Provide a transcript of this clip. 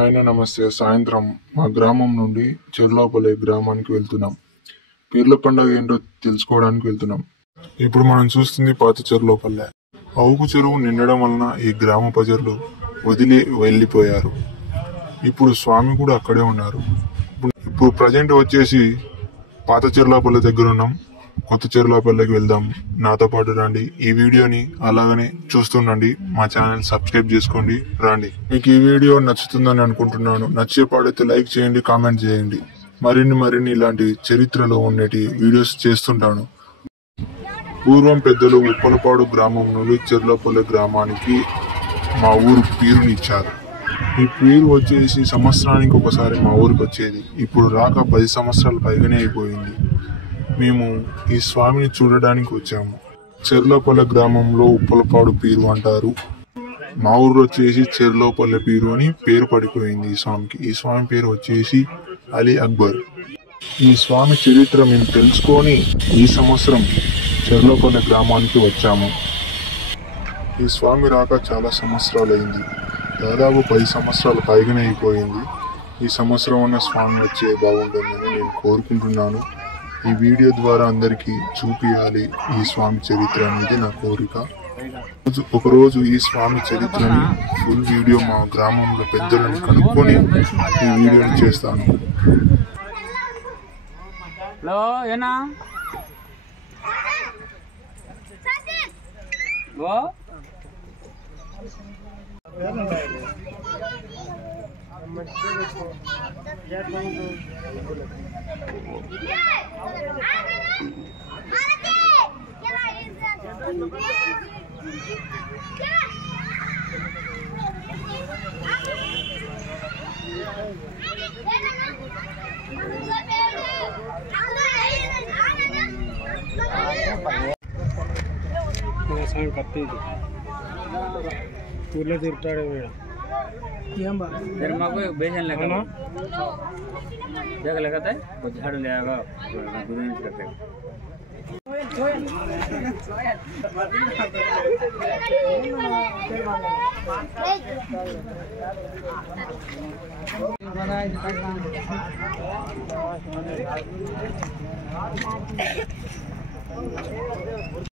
ఆయన నమస్తే. సాయంత్రం మా గ్రామం నుండి చెర్లోపల్లి గ్రామానికి వెళ్తున్నాం. పీర్ల పండుగ ఏంటో తెలుసుకోవడానికి వెళ్తున్నాం. ఇప్పుడు మనం చూస్తుంది పాత చెర్లోపల్లె. అవుకు చెరువు నిండడం వలన ఈ గ్రామ ప్రజలు వదిలి వెళ్ళిపోయారు. ఇప్పుడు స్వామి కూడా అక్కడే ఉన్నారు. ఇప్పుడు ప్రజెంట్ వచ్చేసి పాత చెర్లోపల్లి దగ్గర ఉన్నాం. కొత్త చెర్లోపల్లికి వెళ్దాం. నాతో పాటు రండి. ఈ వీడియోని అలాగనే చూస్తుండండి. మా ఛానల్ సబ్స్క్రైబ్ చేసుకోండి. రండి. మీకు ఈ వీడియో నచ్చుతుందని అనుకుంటున్నాను. నచ్చే పాడైతే లైక్ చేయండి, కామెంట్ చేయండి. మరిన్ని ఇలాంటి చరిత్రలో ఉండేటి వీడియోస్ చేస్తుంటాను. పూర్వం పెద్దలు ఉప్పలపాడు గ్రామం నుండి చెర్లోపల్లి గ్రామానికి మా ఊరు పేరునిచ్చారు. ఈ పేరు వచ్చేసి సంవత్సరానికి ఒకసారి మా ఊరికి వచ్చేది. ఇప్పుడు రాక 10 సంవత్సరాల పైగానే అయిపోయింది. మేము ఈ స్వామిని చూడడానికి వచ్చాము. చెర్లోపల్లి గ్రామంలో ఉప్పలపాడు పీరు అంటారు. మా ఊరు వచ్చేసి చెర్లోపల్లి పీరు అని పేరు పడిపోయింది ఈ స్వామికి. ఈ స్వామి పేరు వచ్చేసి అలీ అక్బర్. ఈ స్వామి చరిత్ర మేము తెలుసుకొని ఈ సంవత్సరం చెర్లోపల్లి గ్రామానికి వచ్చాము. ఈ స్వామి రాక చాలా సంవత్సరాలైంది. దాదాపు 10 సంవత్సరాల పైగానే అయిపోయింది. ఈ సంవత్సరం ఉన్న స్వామి వచ్చే బాగుంటుందని నేను కోరుకుంటున్నాను. ఈ వీడియో ద్వారా అందరికీ చూపియాలి ఈ స్వామి చరిత్ర అనేది నా కోరిక. ఒకరోజు ఈ స్వామి చరిత్రని ఫుల్ వీడియో మా గ్రామంలో పెద్దలను కనుక్కొని ఈ వీడియోని చేస్తాను. बेचने लगा देख लगाता है वो झाड़ू ले आएगा करते